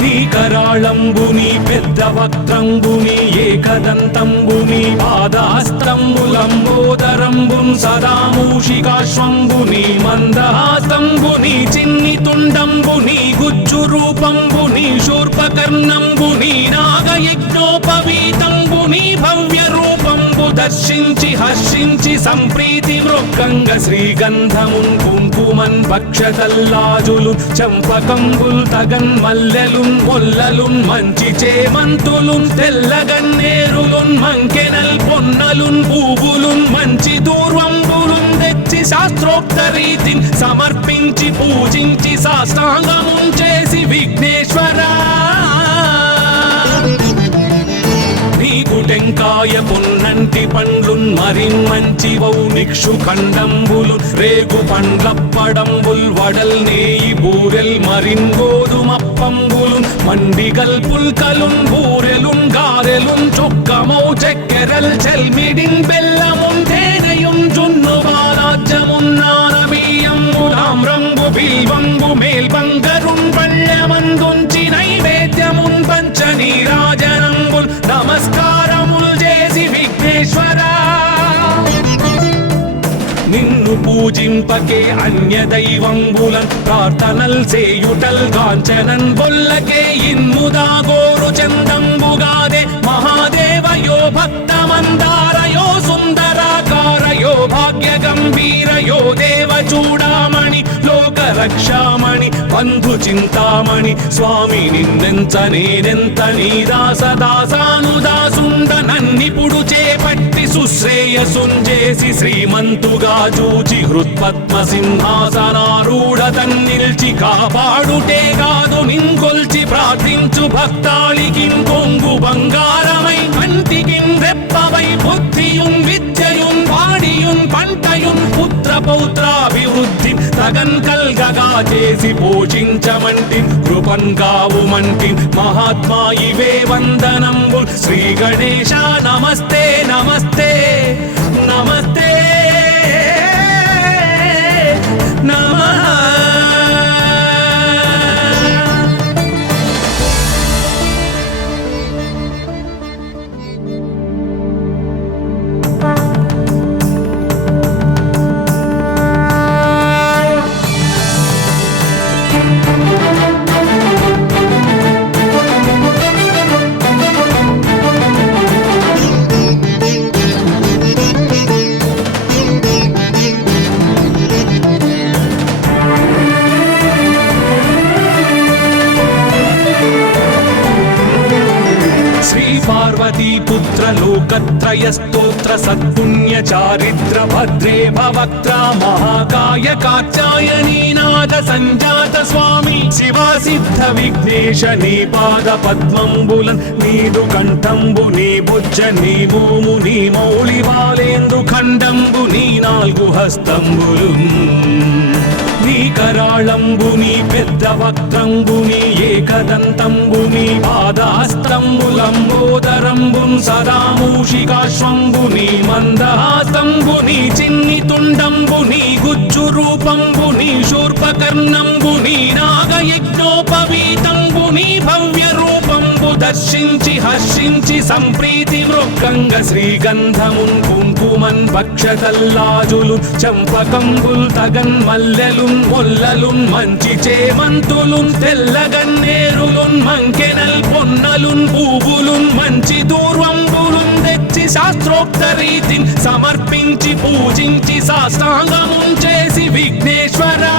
నీ కరాళంబుని పెద్ద వక్త్రంబుని ఏకదంతంబుని పాదాస్తంబులంబోదరంబున్ సదా మూషికాశ్వంబుని మందహాస్తంబుని చిన్ని తుండంబుని గుజ్జు రూపంబుని శూర్పకర్ణంబుని నాగయజ్ఞోపవీతంబుని భవ్య రూపంబు దర్శించి హర్షించి సంప్రీతి మృక్కంగ శ్రీగంధమున్ కుంకుమన్ భక్షతల్లాజులు చంపకంబుల్ తగన్ మల్లెలున్ మొల్లలున్ మంచి చేమంతులున్ తెల్లగన్నేరులున్ మంకెనల్ పొన్నలున్ పూవులున్ మంచి దూర్వంబులున్ తెచ్చి శాస్త్రోక్త రీతిని సమర్పించి పూజించి సాష్టాంగమున్ చేసి విఘ్నేశ్వరా నీకు టెంకాయ పొన్నంటి పండ్లున్ మరిన్మంచి వౌనిక్షు ఖండంబులు రేగు పండ్లప్పడంబుల్ వడల్ నేయి బూరెల్ మరిన్ గోధుమప్పంబులు మండిగల్ పుల్కలున్ బూరెలున్ గారెలున్ చొక్కమౌ చెక్కెరల్ చెల్మిడిన్ బెల్లమున్ తేనెయున్ జున్ను బాలాజ్యమున్ నానబియ్యంబులాం రంగు బిల్వ పూజింపకే అన్య దైవంబులన్ ప్రార్థనల్ సేయుటల్ కాంచనన్ బొల్లకే ఇన్ముదాగోరు చందంబుగాదే మహాదేవయో భక్తమందారయో సుందరాకారయో భాగ్య గంభీరయో దేవ చూడామణి లోక రక్షామణి బంధు చింతామణి స్వామి నిన్నెంత నేనెంత నీ దాసదాసానుదాసుండ నన్నిపుడు చేపట్టి సుశ్రేయసుంజేసి శ్రీమంతుగా చూచి హృత్పద్మ సింహాసనారూఢ తన్నిల్చి కాపాడుటే కాదు నింకొల్చి ప్రార్థించు భక్తాళికిం కొంగు బంగారమై కంటికిం రెప్పవై బుద్ధియుం విద్యయుం వాడియుం పంటయుం పుత్ర పౌత్రాభివృద్ధి తగన్ కల్గగా చేసి పోషించమంటి కృపన్ కావుమంటి మహాత్మా ఇవే వందనంబు శ్రీ గణేశ నమస్తే నమస్తే నమస్తే నమః. పార్వతీ పుత్ర లోకత్రయ స్తోత్ర సత్పుణ్య చారిత్ర భద్రే భవక్త్ర మహాకాయ కాత్యాయనీనాథ సంజాత స్వామి శివా సిద్ధ విఘ్నేశ నీ పాద పద్మంబులన్ నీదు కంఠంబు నీ బుజ్జ నీ భూము నీ మౌళి బాలేందు ఖండంబు నీ నాలుగు హస్తంబులు నీ కరాళంబు నీ పెద్ద వక్త్రంబు నీ ఏకదంతంబు నీ పాదహస్తంబులంబోదరంబున్ సదా మూషికాశ్వంబు నీ మందహాసంబు నీ చిన్ని తుండంబు నీ గుజ్జు రూపంబు నీ శూర్పకర్ణంబు నీ నాగయజ్ఞోపవీతంబు నీ భవ్య రూపంబు దర్శించి హర్షించి సంప్రీతి మృక్కంగ శ్రీగంధమున్ కుంకుమన్ భక్షతల్లాజులు చంపకంబుల్ తగన్ మల్లెలున్ మొల్లలున్ మంచి చేమంతులున్ తెల్లగన్నేరులున్ మంకెనల్ పొన్నలున్ పూవులున్ మంచి దూర్వంబులున్ తెచ్చి శాస్త్రోక్త రీతిని సమర్పించి పూజించి సాష్టాంగమున్ చేసి విఘ్నేశ్వరా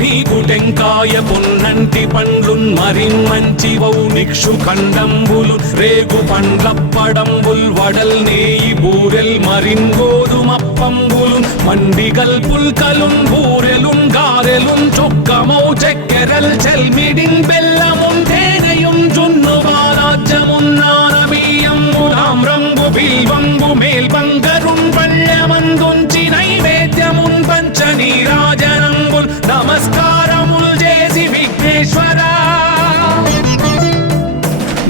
నీకు టెంకాయ పొన్నంటి పండ్లున్ మరిన్మంచివౌ నిక్షు ఖండంబులు రేగు పండ్లప్పడంబుల్ వడల్ నేయి బూరెల్ మరిన్ గోధుమప్పంబులు మండిగల్ పుల్కలున్ బూరెలున్ గారెలున్ చొక్కమౌ చెక్కెరల్ చెల్మిడిన్ బెల్లమున్ తేనెయున్ జున్ను బాలాజ్యమున్ నానబియ్యంబు తామ్రంబు బిల్వంబు మేల్బంగరున్ పళ్ళమందుంచి నైవేద్యమున్ పంచ నీరాజనంబుల్ నమస్కారముల్ చేసి విఘ్నేశ్వరా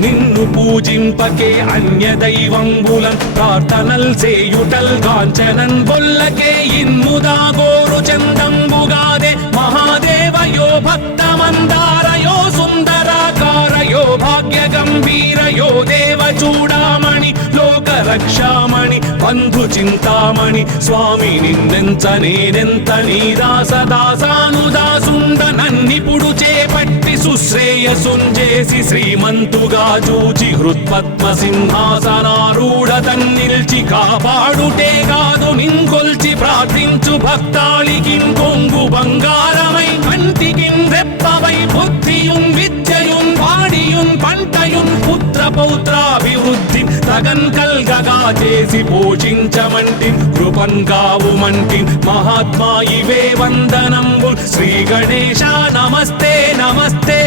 నిన్ను పూజింపకే అన్య దైవంబులన్ ప్రార్థనల్ సేయుటల్ కాంచనన్ బొల్లకే ఇన్ముదాగోరు చందంబుగాదే మహాదేవయో భక్తమందారయో సుందరాకారయో భాగ్య గంభీరయో దేవ చూడామణి లోక రక్షామణి బంధు చింతామణి స్వామి నిన్నెంత నేనెంత నీ దాసదాసానుదాసుండ నన్నిపుడు చేపట్టి సుశ్రేయసుంజేసి శ్రీమంతుగా చూచి హృత్పద్మ సింహాసనారూఢ తన్నిల్చి కాపాడుటే కాదు నింకొల్చి ప్రార్థించు భక్తాళికిం కొంగు బంగారమై కంటికిం రెప్పవై బుద్ధియుం విద్యయుం వాడియుం పంటయుం పుత్ర పౌత్రాభివృద్ధి తగన్ కల్గగా చేసి పోషించమంటి కృపన్ కావుమంటి మహాత్మా ఇవే వందనంబు శ్రీ గణేశ నమస్తే నమస్తే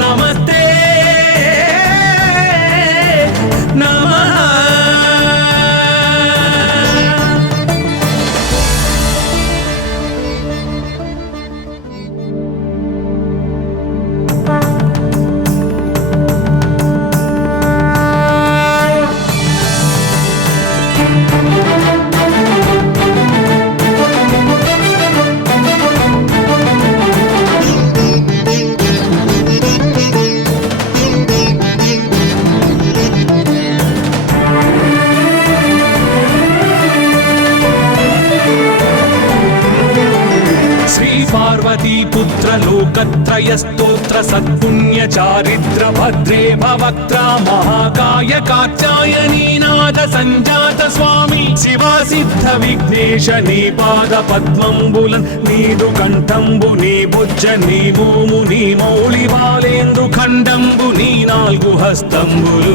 నమస్తే నమః. లోకత్రయస్తోత్ర సత్పుణ్య చారిత్ర భద్రే భవక్త్ర మహాకాయ కాత్యాయనీనాథ సంజాత స్వామి శివా సిద్ధ విఘ్నేశ నీ పాద పద్మంబులన్ నీదు కంఠంబు నీ బుజ్జ నీ భూము నీ మౌళి బాలేంద్రు ఖండంబు నీ నాలుగు హస్తంబులు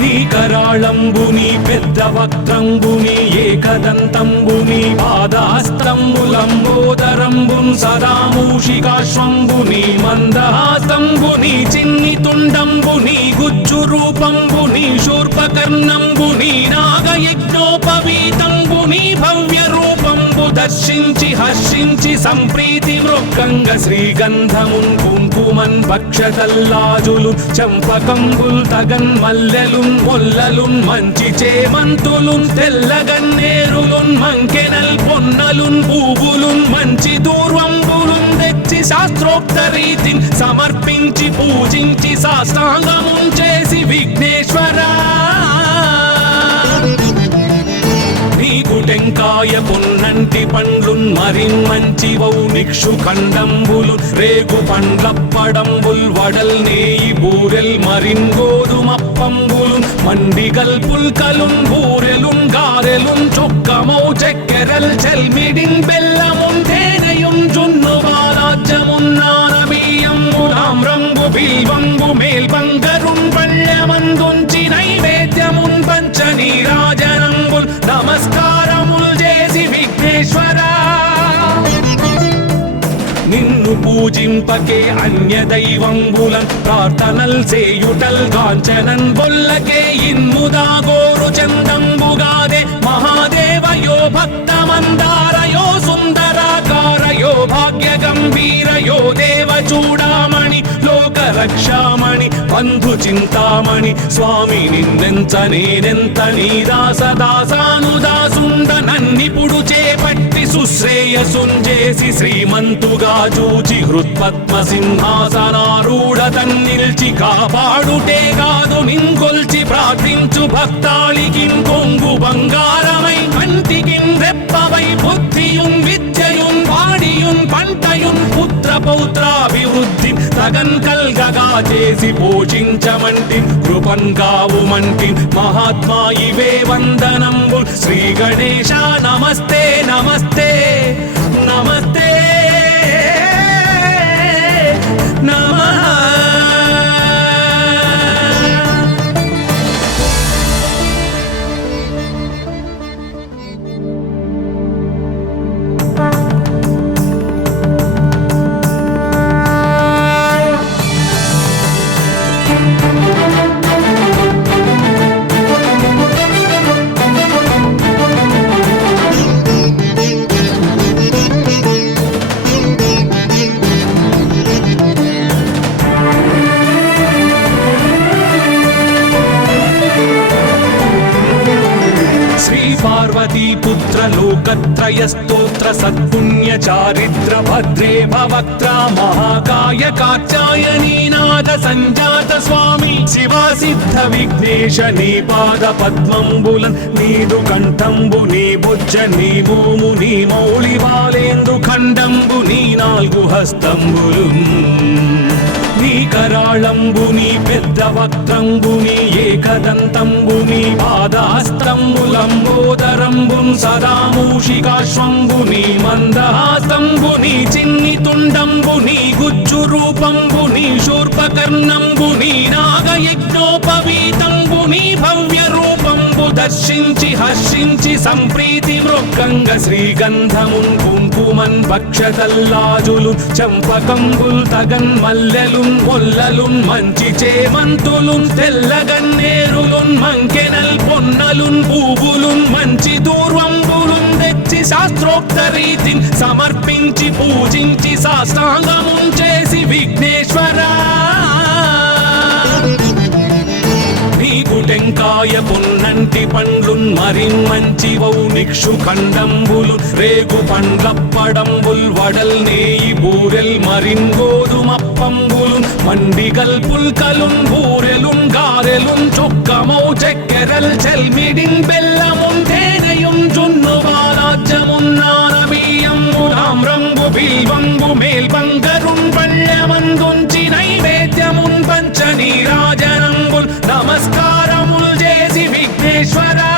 నీ కరాళంబుని పెద్ద వక్త్రంబుని ఏకదంతంబుని పాదాస్తంబులంబోదరంబున్ సదా మూషికాశ్వంబుని మందహాస్తంబుని చిన్ని తుండంబుని గుజ్జు రూపంబుని శూర్పకర్ణంబుని నాగయజ్ఞోపవీతంబుని భవ్య రూపంబు దర్శించి హర్షించి సంప్రీతి మృక్కంగ శ్రీగంధమున్ కుంకుమన్ భక్షతల్లాజులు చంపకంబుల్ తగన్ మల్లెలున్ మొల్లలున్ మంచి చేమంతులున్ తెల్లగన్నేరులున్ మంకెనల్ పొన్నలున్ పూవులున్ మంచి దూర్వంబులున్ తెచ్చి శాస్త్రోక్త రీతిని సమర్పించి పూజించి సాష్టాంగమున్ చేసి విఘ్నేశ్వరా నీకు టెంకాయ పొన్నంటి పండ్లున్ మరిన్ మంచి వౌ నిక్షు ఖండంబులు రేగు పండ్లప్పడంబుల్ వడల్ నేయి బూరెల్ మరిన్ గోధుమప్పంబులు మండిగల్ పుల్కలున్ బూరెలున్ గారెలున్ చొక్కమౌ చెక్కెరల్ చెల్మిడిన్ బెల్లమున్ తేనెయున్ జున్ను బాలాజ్యమున్ నానబియ్యంబు తామ్రంబు బిల్వంబు మేల్బంగరున్ పళ్ళమందుంచి నైవేద్యమున్ పంచ నీరాజనంబుల్ నమస్కారముల్ చేసి విఘ్నేశ్వరా నిన్ను పూజింపకే అన్య దైవంబులన్ ప్రార్థనల్ సేయుటల్ కాంచనన్ బొల్లకే ఇన్ముదా గోరు చందంబుగాదే మహాదేవయో భక్తమందారయో సుందరాకారయో భాగ్య గంభీరయో దేవ చూడామణి లోక రక్షామణి బంధు చింతామణి స్వామి నిన్నెంత నేనెంత నీ దాసదాసానుదాసుండ నన్నిపుడు చేపట్టి సుశ్రేయసుంజేసి శ్రీమంతుగా చూచి హృత్పద్మ సింహాసనారూఢ తన్నిల్చి కాపాడుటే కాదు నింకొల్చి ప్రార్థించు భక్తాళికిన్ కొంగు బంగారమై కంటికిన్ రెప్పవై బుద్ధియున్ విద్యయున్ వాడియున్ పంటయున్ పుత్ర పౌత్రాభివృద్ధి తగన్ కల్గగా చేసి పోషించమంటి కృపన్ కావుమంటి మహాత్మా ఇవే వందనంబు శ్రీ గణేశ నమస్తే నమస్తే నమస్తే నమః పుత్ర లోకత్రయస్తోత్ర సత్పుణ్య చారిత్ర భద్రే భవక్త్ర మహాకాయ కాత్యాయనీనాథ సంజాత స్వామి శివా సిద్ధ విఘ్నేశ నీ పాద పద్మంబులన్ నీదు కంఠంబు నీ బుజ్జ నీ భూము నీ మౌళి బాలేంద్రు ఖండంబు నీ నాలుగు హస్తంబులు నీ కరాళంబుని పెద్ద వక్త్రంబుని ఏకదంతంబుని పాదాస్తంబులంబోదరంబున్ సదా మూషికాశ్వంబుని మందహాస్తంబుని చిన్ని తుండంబుని గుజ్జు రూపంబుని శూర్పకర్ణంబుని నాగయజ్ఞోపవీతంబుని భవ్య రూపంబు దర్శించి హర్షించి సంప్రీతి మృక్కంగ శ్రీగంధమున్ కుంకుమన్ భక్షతల్లాజులు చంపకంబుల్ తగన్ మల్లెలున్ మొల్లలున్ మంచి చేమంతులున్ తెల్లగన్నేరులున్ మంకెనల్ పొన్నలున్ పూవులున్ మంచి దూర్వంబులున్ తెచ్చి శాస్త్రోక్త రీతిని సమర్పించి పూజించి సాష్టాంగమున్ చేసి విఘ్నేశ్వరా నీకు టెంకాయ పొన్నంటి పండ్లున్ మరిన్ మంచి వౌ నిక్షు ఖండంబులు రేగు పండ్లప్పడంబుల్ వడల్ నేయి బూరెల్ మరిన్ గోధుమప్పంబులు మండిగల్ పుల్కలున్ బూరెలున్ గారెలున్ చొక్కమౌ చెక్కెరల్ చెల్మిడిన్ బెల్లమున్ తేనెయున్ జున్ను బాలాజ్యమున్ నానబియ్యంబు తామ్రంబు బిల్వంబు మేల్బంగరున్ నమస్కారముల్ చేసి విఘ్నేశ్వరా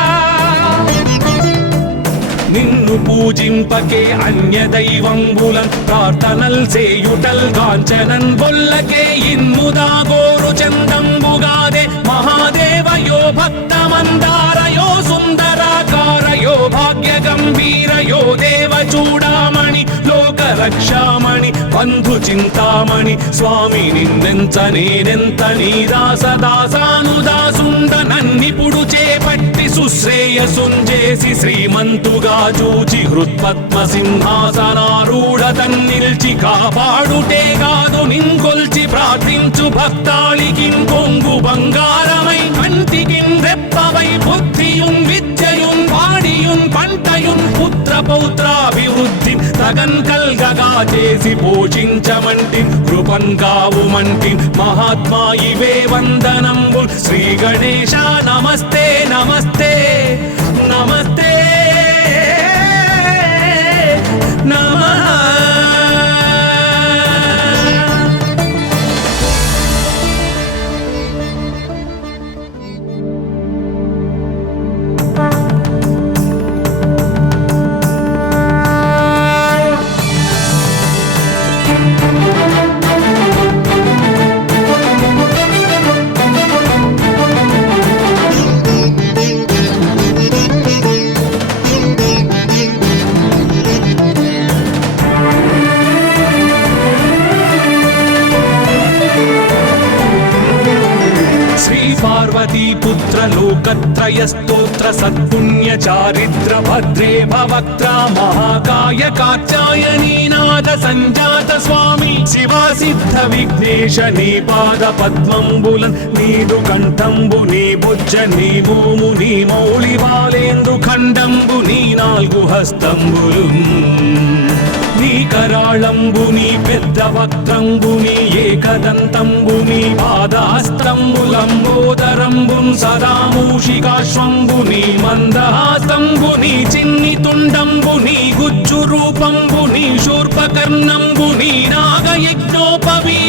నిన్ను పూజింపకే అన్య దైవంబులన్ ప్రార్థనల్ చేయుటల్ కాంచనన్ బొల్లకే ఇన్ముదా గోరు చందంబుగాదే మహాదేవయో భక్తమందారయో సుందరాకారయో భాగ్య గంభీరయో దేవ చూడామణి లోక రక్షామణి బంధు చింతామణి స్వామి నిన్నెంత నేనెంత నీ దాసదాసానుదాసుండ నన్నిపుడు చేపట్టి సుశ్రేయసుంజేసి శ్రీమంతుగా చూచి హృత్పద్మ సింహాసనారూఢ తన్నిల్చి కాపాడుటే కాదు నింకొల్చి ప్రార్థించు భక్తాళికి కొంగు బంగారమై కంటికిన్ రెప్పవై బుద్ధియున్ విద్యయున్ వాడియున్ పంటయున్ పుత్ర పౌత్రాభివృద్ధి తగన్ కల్గగా చేసి పోషించమంటి కృపన్ కావుమంటి మహాత్మా ఇవే వందనంబు శ్రీ గణేశ నమస్తే నమస్తే నమస్తే నమః పార్వతీపుత్ర లోకత్రయ స్తోత్ర సత్పుణ్య చారిత్ర భద్రే భవక్త్ర మహాకాయ కాత్యాయనీనాథ సంజాత స్వామి శివా సిద్ధ విఘ్నేశ నీ పాద పద్మంబులన్ నీదు కంఠంబు నీ బుజ్జ నీ భూము నీ మౌళి బాలేందు ఖండంబు నీ నాలుగు హస్తంబులు నీ కరాళంబుని పెద్ద వక్త్రంబుని ఏకదంతంబుని పాదాస్తంబులంబోదరంబున్ సదా మూషికాశ్వంబుని మందహాస్తంబుని చిన్ని తుండంబుని గుజ్జు రూపంబుని శూర్పకర్ణంబుని నాగయజ్ఞోపవీతంబుని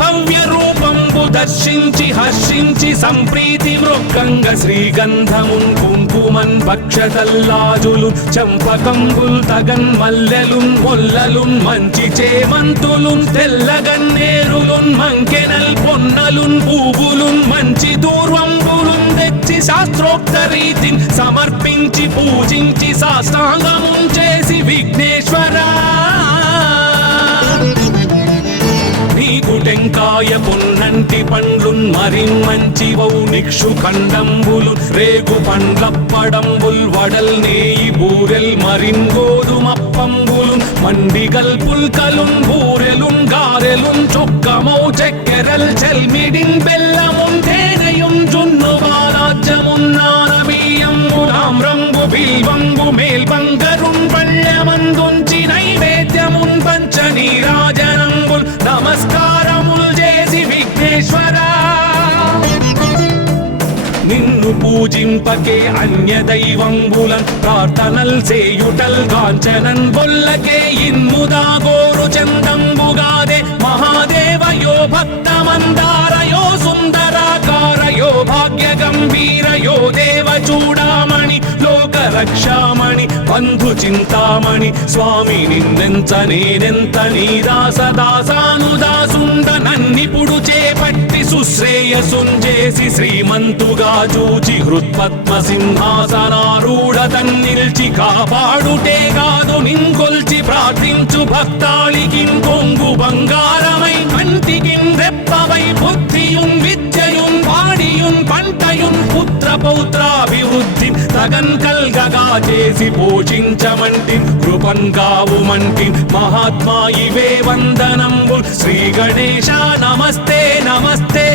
భవ్య రూపంబు దర్శించి హర్షించి సంప్రీతి వృక్కంగ శ్రీగంధమున్ కుంకుమన్ భక్షతల్లాజులు చంపకంబుల్ తగన్ మల్లెలు మొల్లలున్ మంచి చేమంతులున్ తెల్లగన్నేరులున్ మంకెనల్ పొన్నలున్ పూవులున్ మంచి దూర్వంబులున్ తెచ్చి శాస్త్రోక్త రీతిని సమర్పించి పూజించి సాష్టాంగమున్ చేసి విఘ్నేశ్వరా నీకు టెంకాయ పొన్నంటి పండ్లున్ మరిన్ మంచి వౌనిక్షు ఖండంబులు రేగు పండ్లప్పడంబుల్ వడల్ నేయి బూరెల్ మరిన్ గోధుమప్పంబులు మండిగల్ పుల్కలున్ బూరెలున్ గారెలున్ చొక్కమౌ చెక్కెరల్ చెల్మిడిన్ బెల్లమున్ తేనెయున్ జున్ను బాలాజ్యమున్ నానబియ్యంబు తామ్రంబు బిల్వంబు మేల్బంగరున్ పళ్ళమందుంచి నైవేద్యమున్ పంచ నీరాజనంబుల్ నమస్కారముల్ చేసి విఘ్నేశ్వరా నిన్ను పూజింపకే అన్య దైవంబులన్ ప్రార్థనల్ చేయుటల్ కాంచనన్ బొల్లకే ఇన్ముదా గోరు చందంబుగాదే మహాదేవయో భక్తమందారయో సుందరాకారయో భాగ్య గంభీరయో దేవ చూడామణి లోక రక్షామణి బంధు చింతామణి స్వామి నిన్నెంత నేనెంత నీ దాసదాసానుదాసుండ నన్నిపుడు చేపట్టి సుశ్రేయసుంజేసి శ్రీమంతుగా చూచి హృత్పద్మ సింహాసనారూఢ తన్నిల్చి కాపాడుటే కాదు నింకొల్చి ప్రార్థించు భక్తాళికి కొంగు బంగారమై కంటికిన్ రెప్పవై బుద్ధియున్ విద్యయున్ వాడియున్ పంటయున్ పుత్ర పౌత్రాభివృద్ధి తగన్ కల్గగా చేసి పోషించమంటి కృపన్ కావుమంటి మహాత్మా ఇవే వందనంబు శ్రీ గణేశ నమస్తే నమస్తే